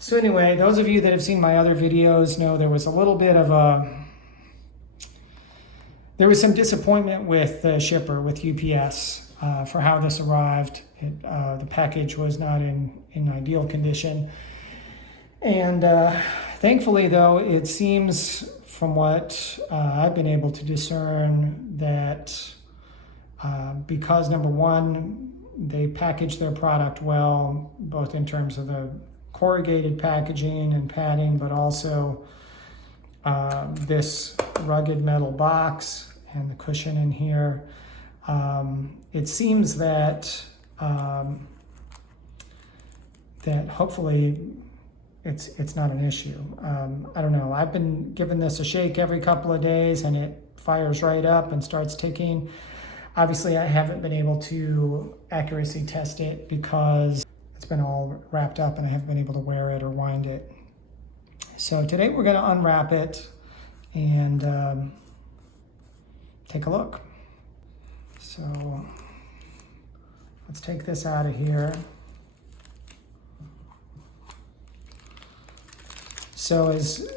So anyway, those of you that have seen my other videos know there was a little bit of there was some disappointment with the shipper, with UPS, for how this arrived. The package was not in ideal condition. And thankfully, though, it seems from what I've been able to discern that because, number one, they packaged their product well, both in terms of the corrugated packaging and padding, but also this rugged metal box and the cushion in here. It seems that that hopefully it's not an issue. I don't know. I've been giving this a shake every couple of days, and it fires right up and starts ticking. Obviously, I haven't been able to accuracy test it because it's been all wrapped up and I haven't been able to wear it or wind it. So today we're going to unwrap it and take a look. So let's take this out of here. So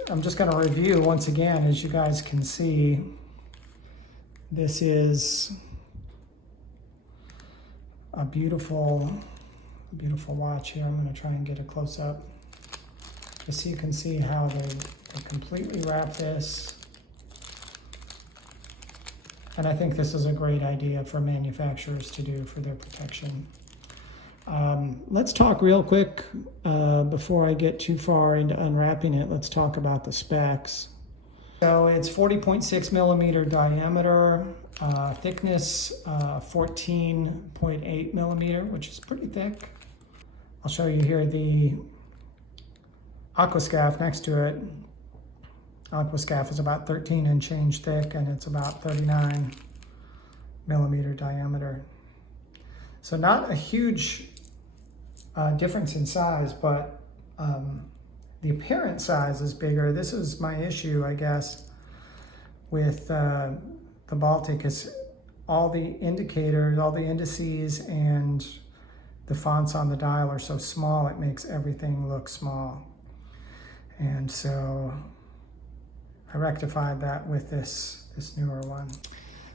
I'm just going to review once again, as you guys can see, this is a beautiful watch here. I'm going to try and get a close up just so you can see how they completely wrap this. And I think this is a great idea for manufacturers to do for their protection. Let's talk real quick before I get too far into unwrapping it. Let's talk about the specs. So it's 40.6 millimeter diameter, thickness 14.8 millimeter, which is pretty thick. I'll show you here the aquascaf next to it. Aquascaf is about 13 and change thick, and it's about 39 millimeter diameter. So not a huge difference in size, but the apparent size is bigger. This is my issue, I guess, with the Baltic, is all the indicators, all the indices, and the fonts on the dial are so small, it makes everything look small. And so I rectified that with this newer one.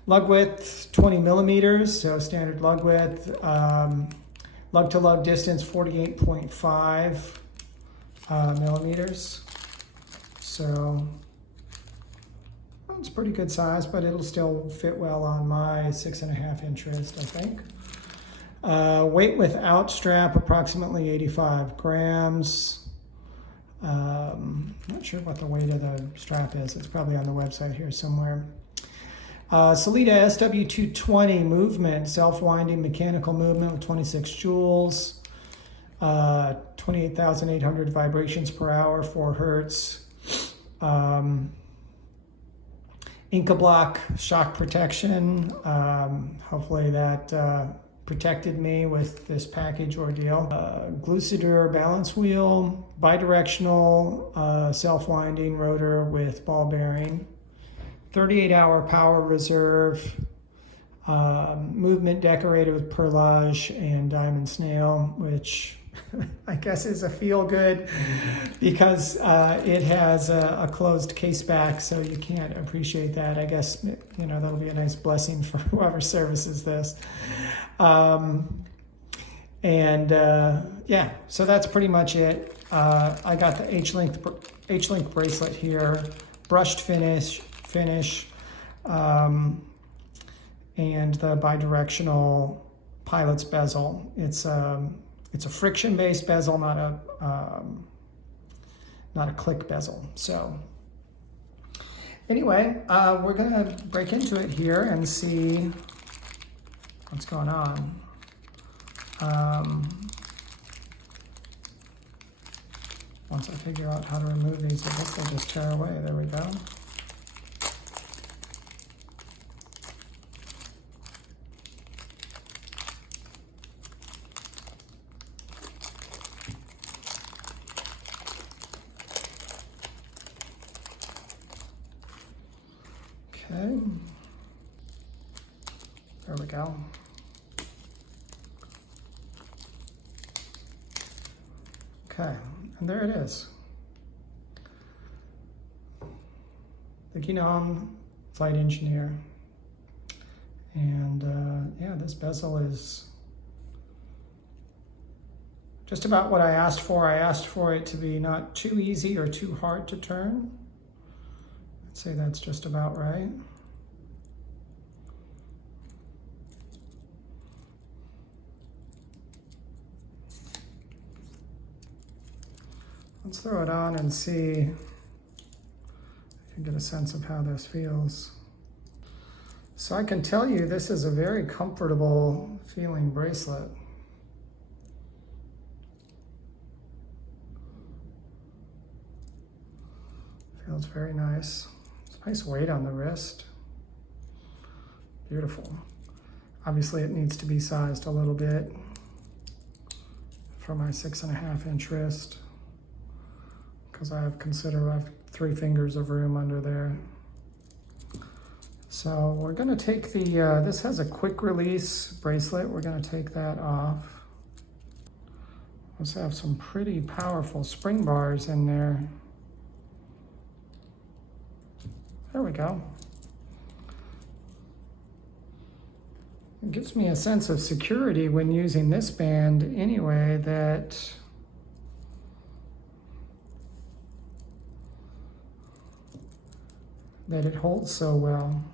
Lug width, 20 millimeters, so standard lug width. Lug to lug distance, 48.5 millimeters. So it's pretty good size, but it'll still fit well on my 6.5 inch wrist, I think. Weight without strap, approximately 85 grams. Not sure what the weight of the strap is. It's probably on the website here somewhere. Sellita SW220 movement, self-winding mechanical movement with 26 joules, 28,800 vibrations per hour, 4 hertz. Inca block shock protection. Hopefully that protected me with this package ordeal. Glucidur balance wheel, bidirectional self-winding rotor with ball bearing. 38-hour power reserve, movement decorated with perlage and diamond snail, which I guess is a feel-good because it has a closed case back, so you can't appreciate that. I guess, you know, that'll be a nice blessing for whoever services this. Yeah, so that's pretty much it. I got the H-link bracelet here, brushed finish, and the bidirectional pilot's bezel. It's a friction-based bezel, not a click bezel. So anyway, we're gonna break into it here and see what's going on. Once I figure out how to remove these, I guess they'll just tear away. There we go. Okay, there we go. Okay, And there it is. The Guinand Flight Engineer. And yeah, this bezel is just about what I asked for. I asked for it to be not too easy or too hard to turn. I'd say that's just about right. Let's throw it on and see if you can get a sense of how this feels. So I can tell you this is a very comfortable feeling bracelet. Feels very nice. It's a nice weight on the wrist. Beautiful. Obviously it needs to be sized a little bit for my 6.5-inch wrist, because I have 3 fingers of room under there. So we're gonna take the, this has a quick release bracelet. We're gonna take that off. Let's have some pretty powerful spring bars in there. There we go. It gives me a sense of security when using this band anyway, that it holds so well.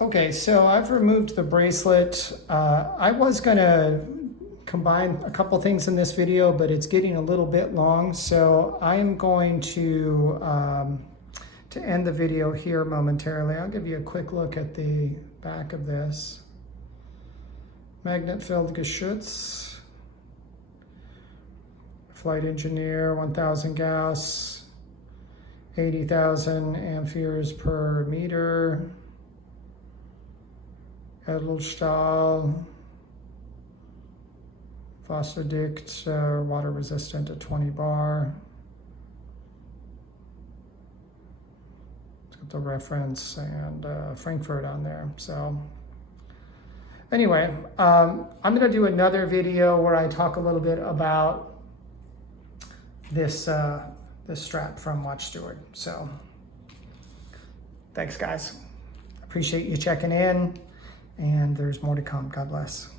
Okay, so I've removed the bracelet. I was gonna combine a couple things in this video, but it's getting a little bit long, so I'm going to end the video here momentarily. I'll give you a quick look at the back of this. Magnet-filled Geschütz, Flight Engineer, 1000 Gauss, 80,000 amperes per meter, Edelstahl, Wasserdicht, water resistant at 20 bar. It's got the reference and Frankfurt on there. So anyway, I'm going to do another video where I talk a little bit about this this strap from Watch Steward. So thanks, guys. Appreciate you checking in, and there's more to come. God bless.